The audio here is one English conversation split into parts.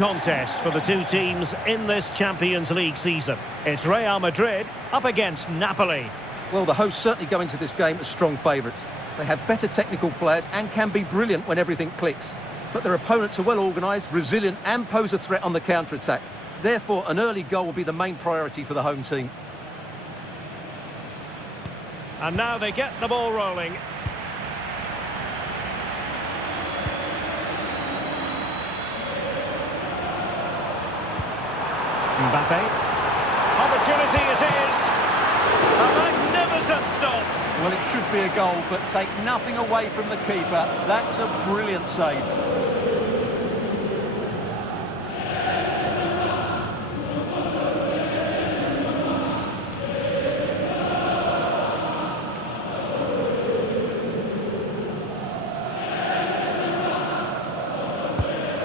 Contest for the two teams in this Champions League season. It's Real Madrid up against Napoli. Well, the hosts certainly go into this game as strong favourites. They have better technical players and can be brilliant when everything clicks. But their opponents are well organised, resilient and pose a threat on the counter-attack. Therefore, an early goal will be the main priority for the home team. And now they get the ball rolling. Mbappe. Opportunity it is. A magnificent stop. Well, it should be a goal, but take nothing away from the keeper. That's a brilliant save.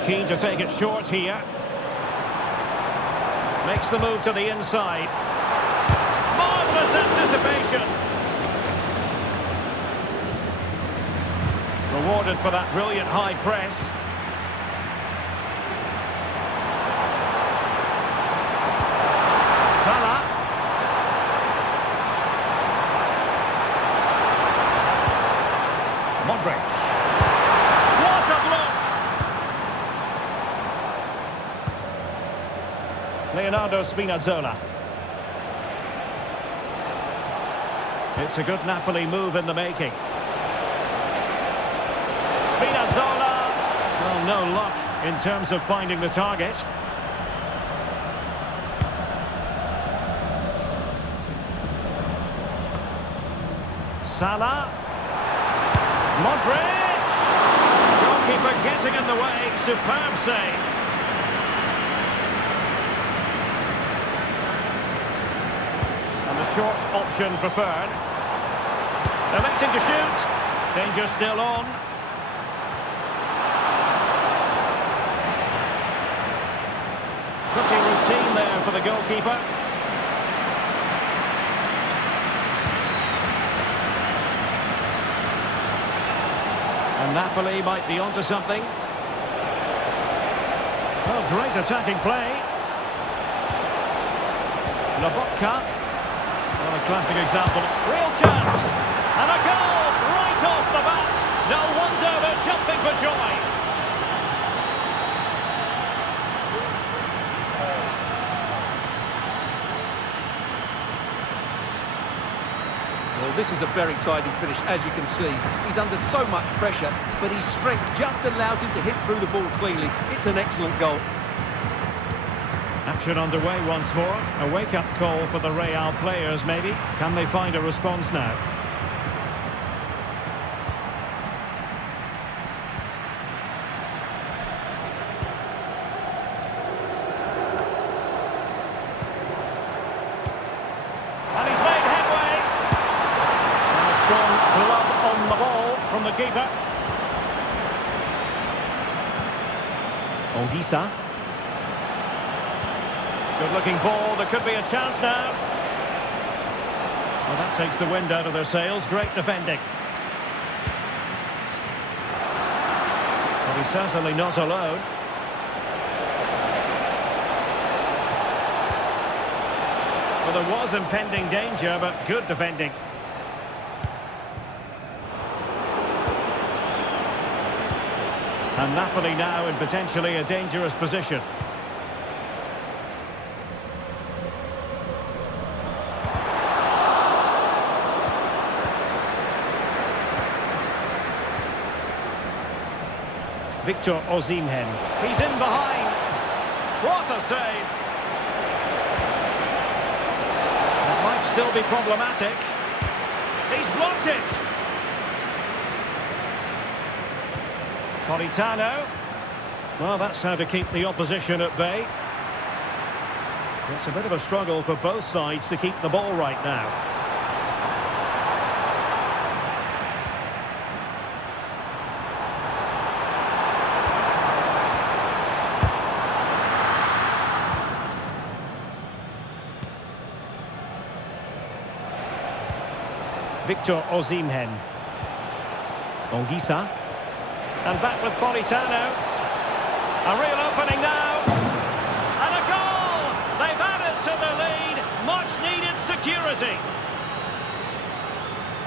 Keen to take it short here. Makes the move to the inside. Marvellous anticipation. Rewarded for that brilliant high press. Salah. Modric. What a block! Leonardo Spinazzola. It's a good Napoli move in the making. Spinazzola. Well, no luck in terms of finding the target. Salah. Modric. Goalkeeper getting in the way. Superb save. Short option preferred. Electing to shoot. Danger still on. Pretty routine there for the goalkeeper. And Napoli might be onto something. Oh, great attacking play. Lobotka. Well, a classic example. Real chance. And a goal right off the bat. No wonder they're jumping for joy. Well, this is a very tidy finish, as you can see. He's under so much pressure, but his strength just allows him to hit through the ball cleanly. It's an excellent goal. Action underway once more. A wake-up call for the Real players, maybe. Can they find a response now? And he's made headway. And a strong glove on the ball from the keeper. Ongisa. Good-looking ball. There could be a chance now. Well, that takes the wind out of their sails. Great defending. But he's certainly not alone. Well, there was impending danger, but good defending. And Napoli now in potentially a dangerous position. Victor Osimhen. He's in behind. What a save. That might still be problematic. He's blocked it. Politano. Well, that's how to keep the opposition at bay. It's a bit of a struggle for both sides to keep the ball right now. Victor Osimhen. Ongisa. And back with Politano. A real opening now.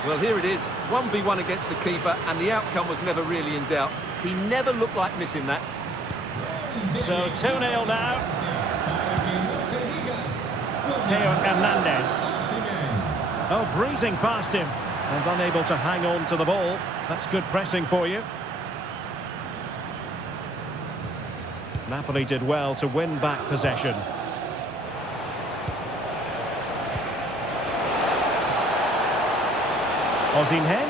Well, here it is, 1v1 against the keeper, and the outcome was never really in doubt. He never looked like missing that. So 2-0 now. Theo Hernandez. Oh, breezing past him and unable to hang on to the ball. That's good pressing for you. Napoli did well to win back possession. Osimhen.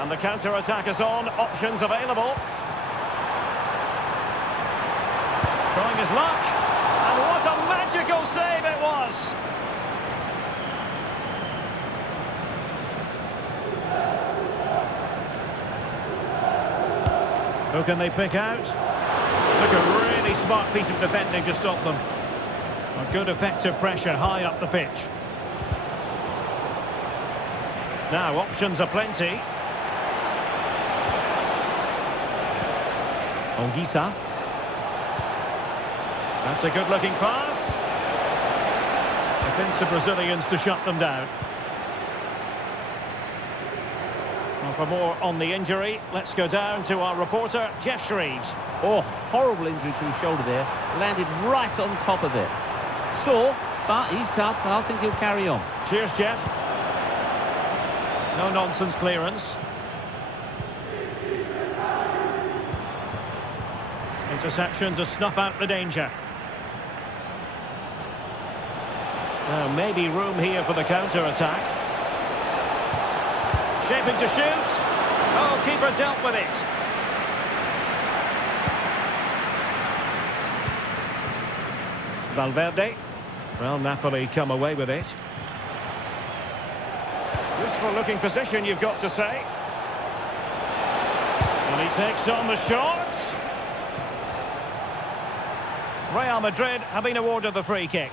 And the counter-attack is on. Options available. Trying his luck. And what a magical save it was! Who can they pick out? Took a really smart piece of defending to stop them. A good effective pressure high up the pitch. Now options are plenty. Ongisa. That's a good looking pass. Defensive Brazilians to shut them down. Well, for more on the injury, let's go down to our reporter, Jeff Shreves. Oh, horrible injury to his shoulder there. Landed right on top of it. Sore, but he's tough, and I think he'll carry on. Cheers, Jeff. No nonsense clearance. Interception to snuff out the danger. Now maybe room here for the counter-attack. Shaping to shoot. Oh, keeper dealt with it. Valverde. Well, Napoli come away with it. Useful looking position, you've got to say. And he takes on the shots. Real Madrid have been awarded the free kick.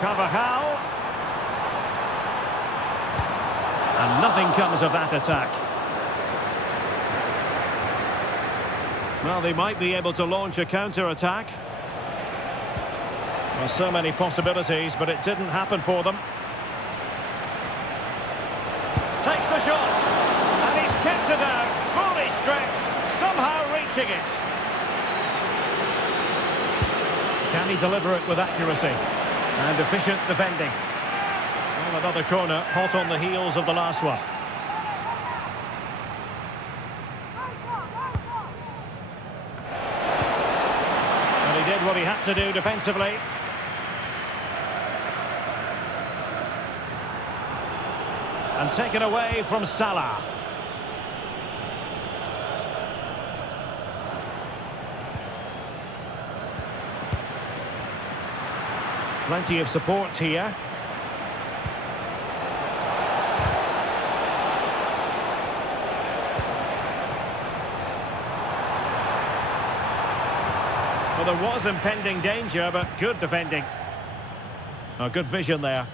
Carvajal. And nothing comes of that attack. Well, they might be able to launch a counter-attack. There's so many possibilities, but it didn't happen for them. Takes the shot. And he's kept it out, fully stretched, somehow reaching it. Can he deliver it with accuracy? And efficient defending. Well, another corner, hot on the heels of the last one. And he did what he had to do defensively. And taken away from Salah. Plenty of support here. Well, there was impending danger, but good defending. Oh, good vision there.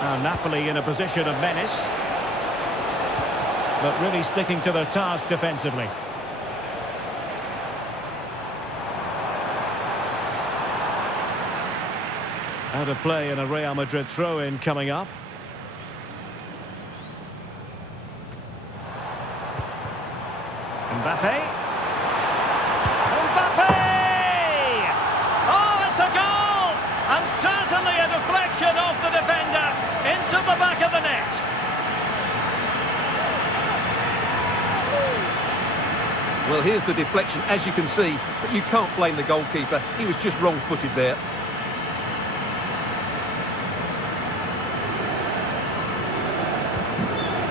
Now Napoli in a position of menace, but really sticking to their task defensively. Out of play and a Real Madrid throw-in coming up. Mbappe. Mbappe! Oh, it's a goal! And certainly a deflection off the defender into the back of the net. Well, here's the deflection, as you can see, but you can't blame the goalkeeper. He was just wrong-footed there.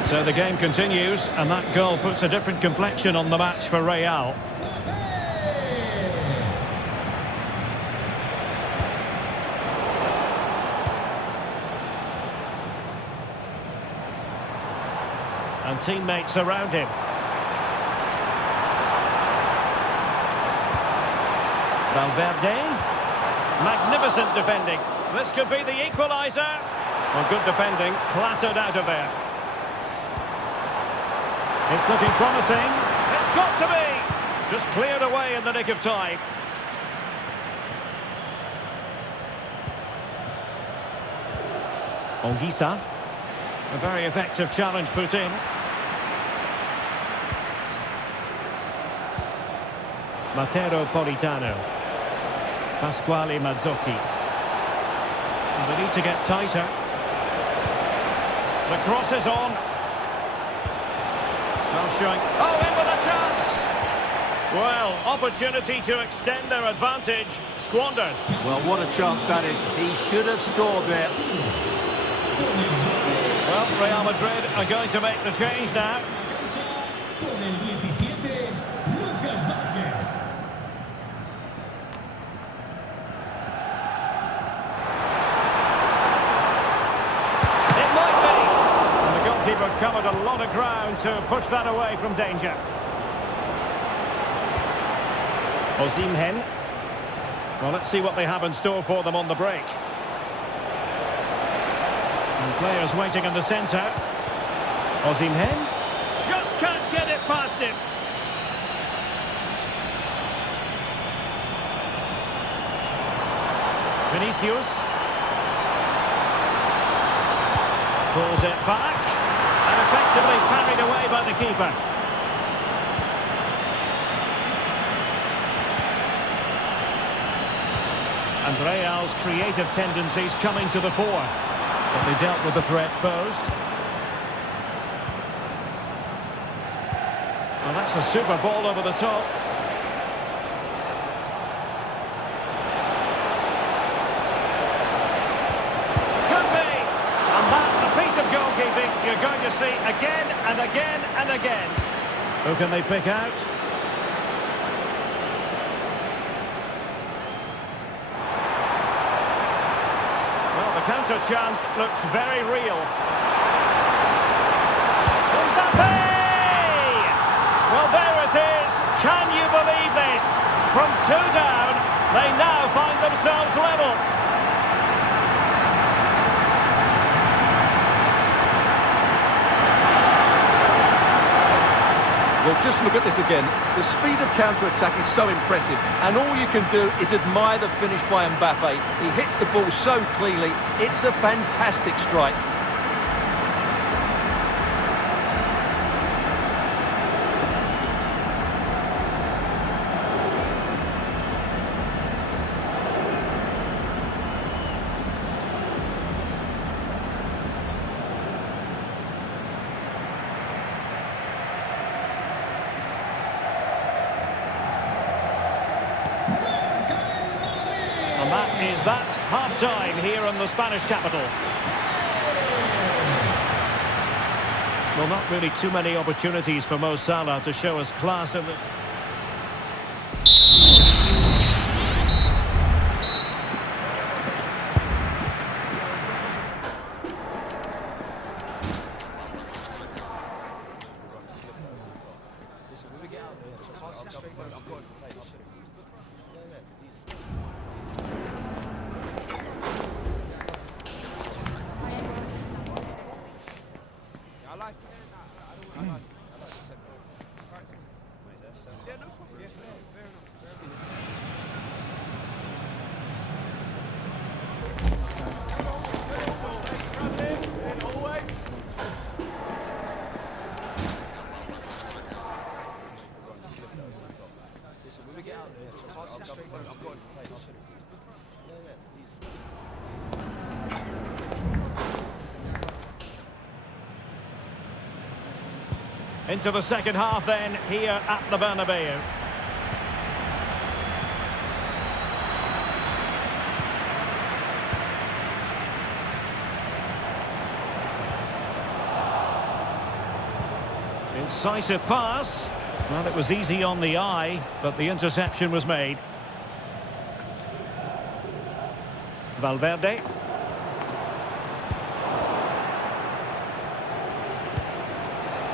So the game continues, and that goal puts a different complexion on the match for Real. And teammates around him. Valverde. Magnificent defending. This could be the equaliser. Well, good defending, clattered out of there. It's looking promising. It's got to be. Just cleared away in the nick of time. Ongisa. A very effective challenge put in. Matteo Politano. Pasquale Mazzocchi. And they need to get tighter. The cross is on. Well, showing. Oh, in with a chance! Well, opportunity to extend their advantage. Squandered. Well, what a chance that is. He should have scored there. Well, Real Madrid are going to make the change now. It might be. And the goalkeeper covered a lot of ground to push that away from danger. Osimhen. Well, let's see what they have in store for them on the break. And players waiting in the centre. Osimhen. Just can't get it past him. Vinicius. Pulls it back. And effectively parried away by the keeper. And Real's creative tendencies coming to the fore. But they dealt with the threat posed. Well, that's a super ball over the top. Could be! And that, a piece of goalkeeping you're going to see again and again and again. Who can they pick out? Counter chance looks very real. Mbappe! Well, there it is. Can you believe this? From 2 down, they now find themselves level. Well, just look at this again. The speed of counter-attack is so impressive, and all you can do is admire the finish by Mbappe. He hits the ball so cleanly. It's a fantastic strike. And that is that half-time here in the Spanish capital. Well, not really too many opportunities for Mo Salah to show us class in the... Into the second half then, here at the Bernabeu. Incisive pass. Well, it was easy on the eye, but the interception was made. Valverde.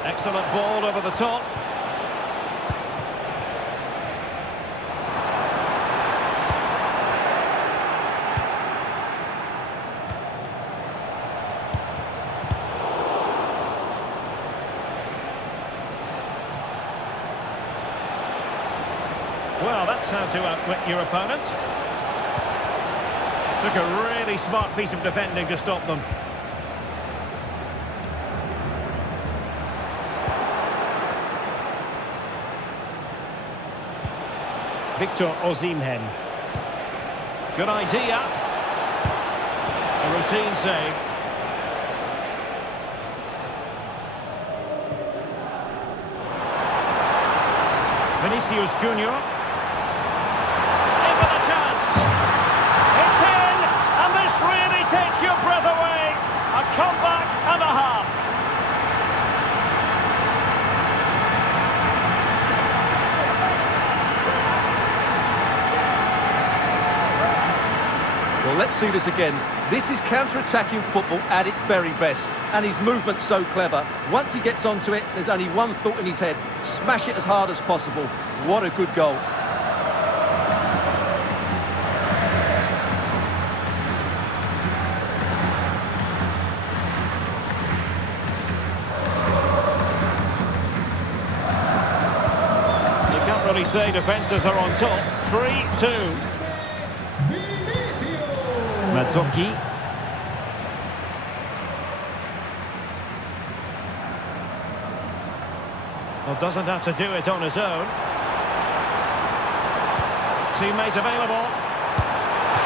Excellent ball over the top. Well, that's how to outwit your opponent. Took a really smart piece of defending to stop them. Victor Osimhen. Good idea. A routine save. Vinicius Junior. In with a chance. It's in, and this really takes your breath away. A comeback and a half. Well, let's see this again. This is counter-attacking football at its very best. And his movement's so clever. Once he gets onto it, there's only one thought in his head. Smash it as hard as possible. What a good goal. You can't really say defences are on top. 3-2. Mazzocchi. Well, doesn't have to do it on his own. Teammate available.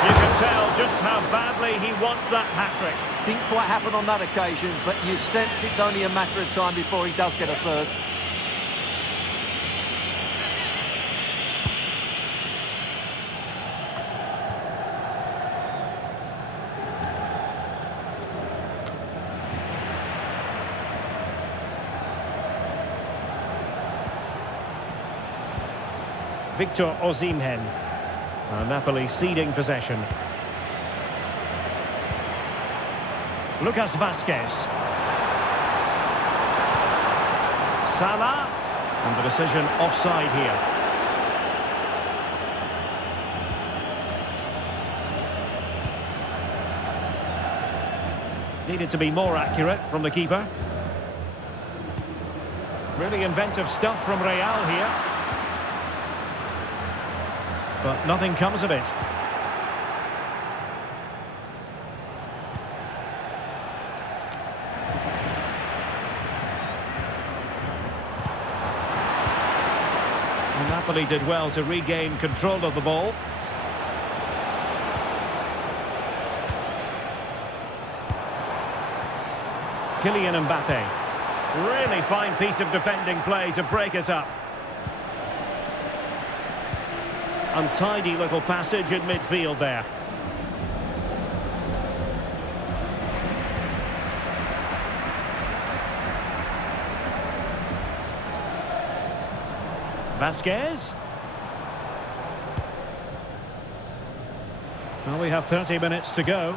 You can tell just how badly he wants that hat-trick. Didn't quite happen on that occasion, but you sense it's only a matter of time before he does get a third. Victor Osimhen. Napoli ceding possession. Lucas Vazquez. Salah. And the decision offside here. Needed to be more accurate from the keeper. Really inventive stuff from Real here. But nothing comes of it. Napoli did well to regain control of the ball. Kylian Mbappe. Really fine piece of defending play to break us up. Untidy little passage in midfield there. Vazquez. Well, we have 30 minutes to go.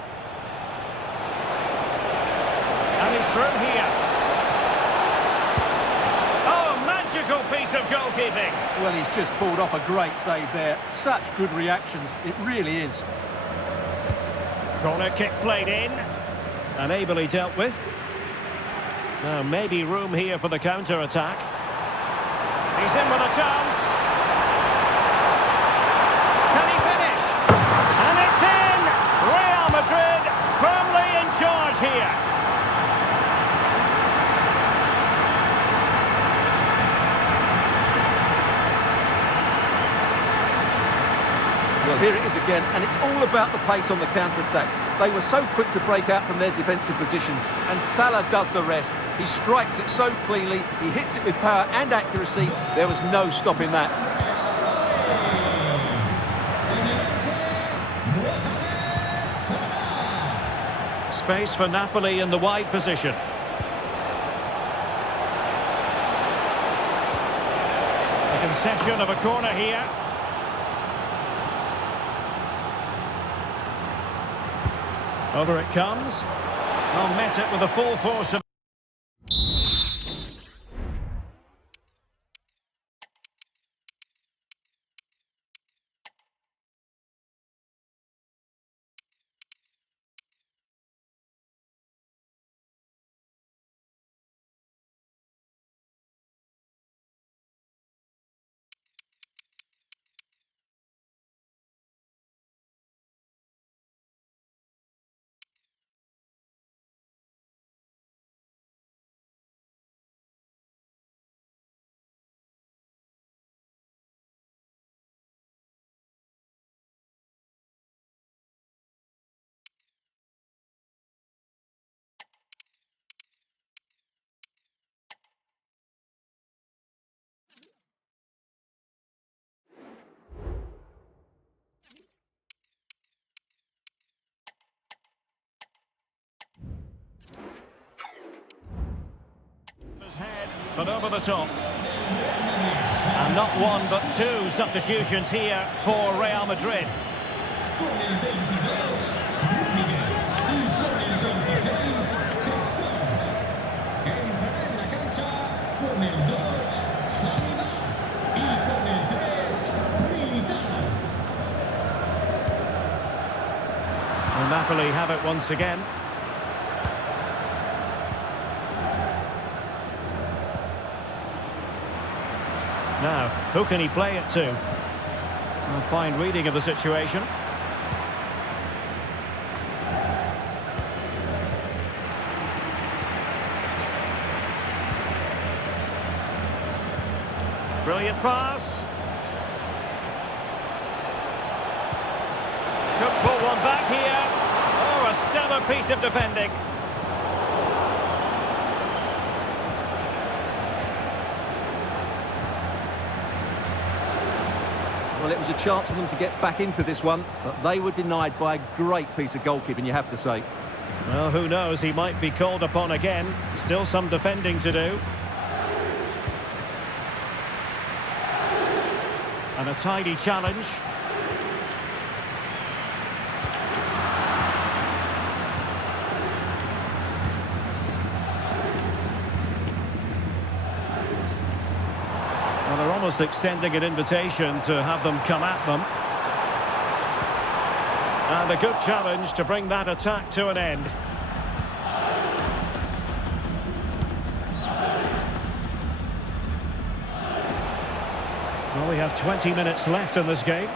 And he's through here. Oh, magical piece of goalkeeping. Well, he's just pulled off a great save there. Such good reactions. It really is. Corner kick played in. And ably dealt with. Now, maybe room here for the counter-attack. He's in with a chance. Can he finish? And it's in! Real Madrid firmly in charge here. Well, here it is again, and it's all about the pace on the counter-attack. They were so quick to break out from their defensive positions, and Salah does the rest. He strikes it so cleanly, he hits it with power and accuracy. There was no stopping that. Space for Napoli in the wide position. A concession of a corner here. Over it comes. Well, met it with the full force of but over the top. And not one, but two substitutions here for Real Madrid. Con el 22, Rudiger. Y con el 26, Stones. Entrará en la cancha con el 2, Saliba. Y con el 3, Militao. And Napoli have it once again. Now, who can he play it to? A fine reading of the situation. Brilliant pass. Could pull one back here. Oh, a stellar piece of defending. Well, it was a chance for them to get back into this one, but they were denied by a great piece of goalkeeping, you have to say. Well, who knows? He might be called upon again. Still some defending to do. And a tidy challenge. Well, they're almost extending an invitation to have them come at them. And a good challenge to bring that attack to an end. Well, we have 20 minutes left in this game.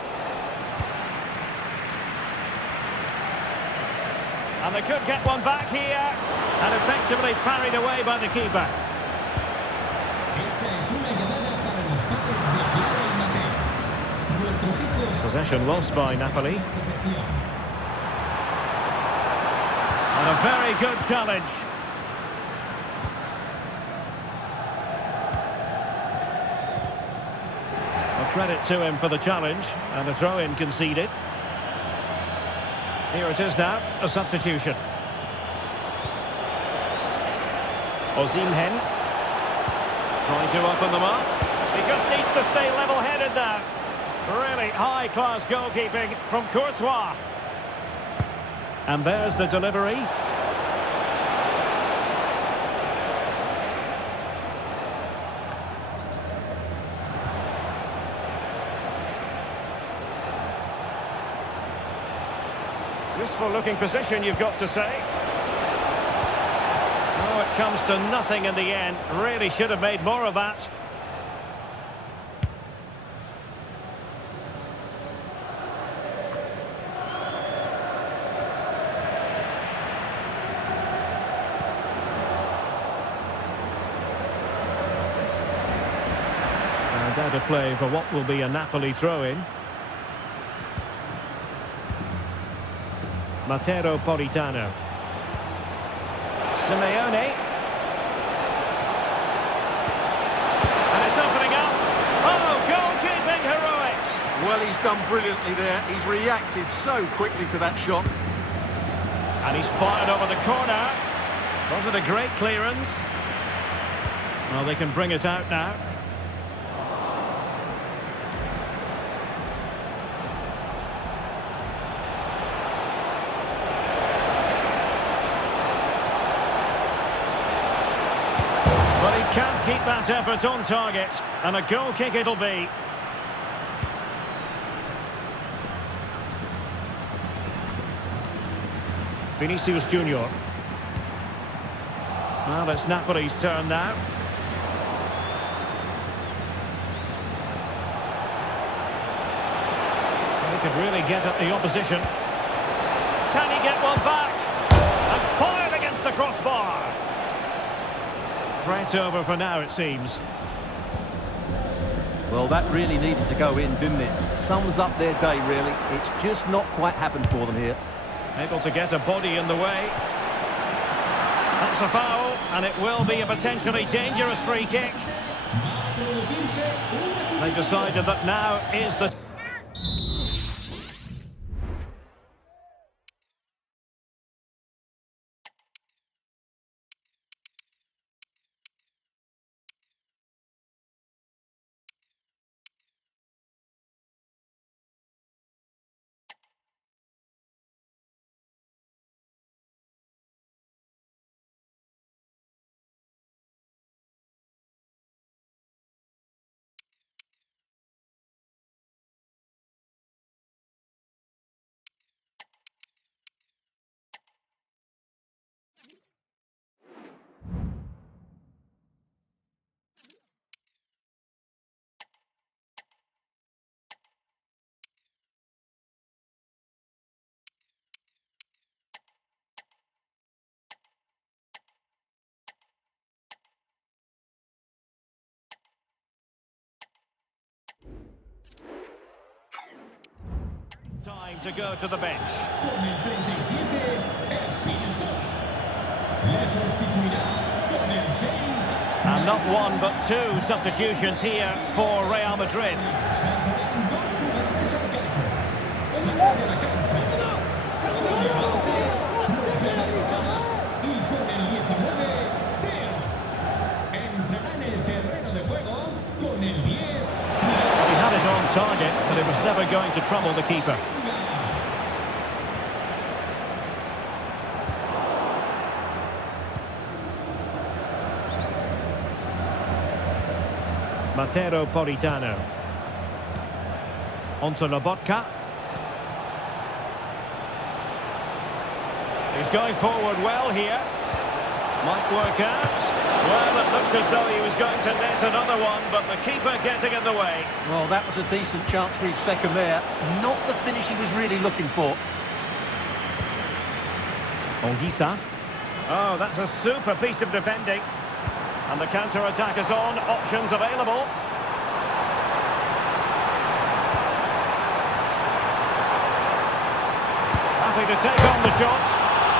And they could get one back here. And effectively parried away by the keeper. Esta es una llamada para los padres de Clara y Mateo. Nuestros hijos... Possession lost by Napoli. And a very good challenge. Well, credit to him for the challenge. And a throw-in conceded. Here it is now, a substitution. Osimhen. Trying to open them up. He just needs to stay level-headed now. Really high-class goalkeeping from Courtois. And there's the delivery. Useful-looking position, you've got to say. Oh, it comes to nothing in the end. Really should have made more of that. And out of play for what will be a Napoli throw-in. Matteo Politano. Simeone. And it's opening up. Oh, goalkeeping heroics. Well, he's done brilliantly there. He's reacted so quickly to that shot. And he's fired over the corner. Was it a great clearance? Well, they can bring it out now. But he can't keep that effort on target. And a goal kick it'll be. Vinicius Junior. Well, it's Napoli's turn now. He could really get at the opposition. Can he get one back? And fired against the crossbar. Threat over for now, it seems. Well, that really needed to go in, didn't it? Sums up their day, really. It's just not quite happened for them here. Able to get a body in the way. That's a foul, and it will be a potentially dangerous free kick. They decided that now is the time to go to the bench. Con el 37, Espinosa. Le sustituirá con el 6. And not one but two substitutions here for Real Madrid. Saltarán dos jugadores al campo. Sale de la cancha. Con el 11, Lorenzo. Y con el 19, Teo. Entrará en el terreno de juego con el 10. He had it on target, but it was never going to trouble the keeper. Mateo Politano. Onto Lobotka. He's going forward well here. Might work out. Well, it looked as though he was going to net another one, but the keeper getting in the way. Well, that was a decent chance for his second there. Not the finish he was really looking for. Ongisa. Oh, that's a super piece of defending. And the counter-attack is on. Options available. Happy to take on the shot.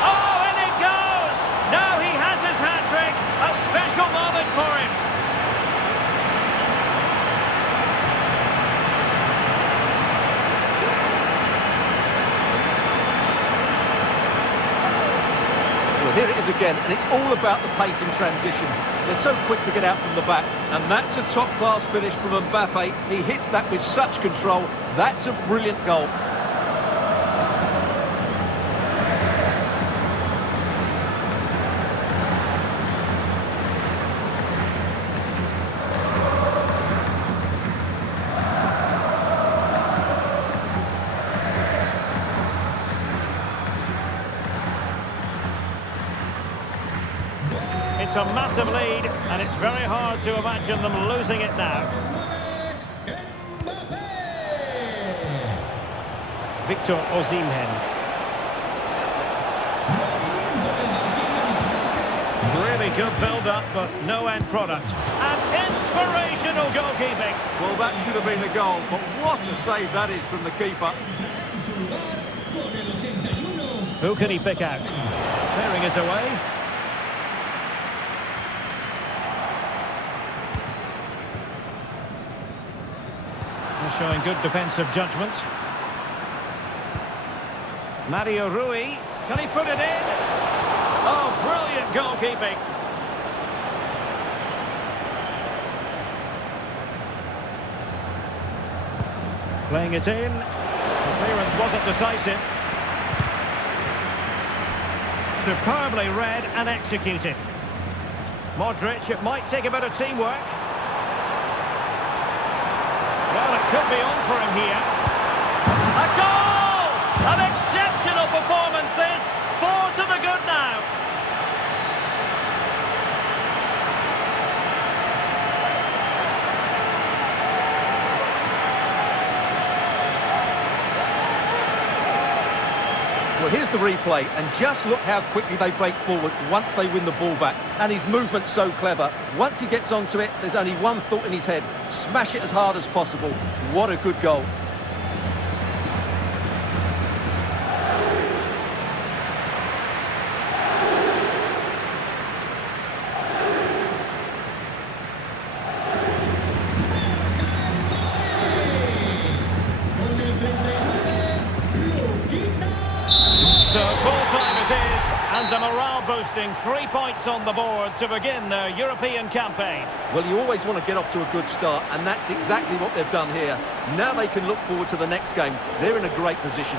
Oh, and it goes! Now he has his hat-trick. A special moment for him. Well, here it is again, and it's all about the pace in transition. They're so quick to get out from the back, and that's a top-class finish from Mbappe. He hits that with such control. That's a brilliant goal. It's a massive lead, and it's very hard to imagine them losing it now. Victor Osimhen. Really good build-up, but no end product. And inspirational goalkeeping. Well, that should have been the goal, but what a save that is from the keeper. Who can he pick out? Clearing is away. Showing good defensive judgment. Mario Rui, can he put it in? Oh, brilliant goalkeeping. Playing it in. The clearance wasn't decisive. Superbly read and executed. Modric, it might take a bit of teamwork. Well, it could be on for him here. A goal! An exceptional performance, this. 4 to the good now. Well, here's the replay, and just look how quickly they break forward once they win the ball back. And his movement's so clever. Once he gets onto it, there's only one thought in his head. Smash it as hard as possible. What a good goal. So full-time it is, and a morale-boosting 3 points on the board to begin their European campaign. Well, you always want to get off to a good start, and that's exactly what they've done here. Now they can look forward to the next game. They're in a great position.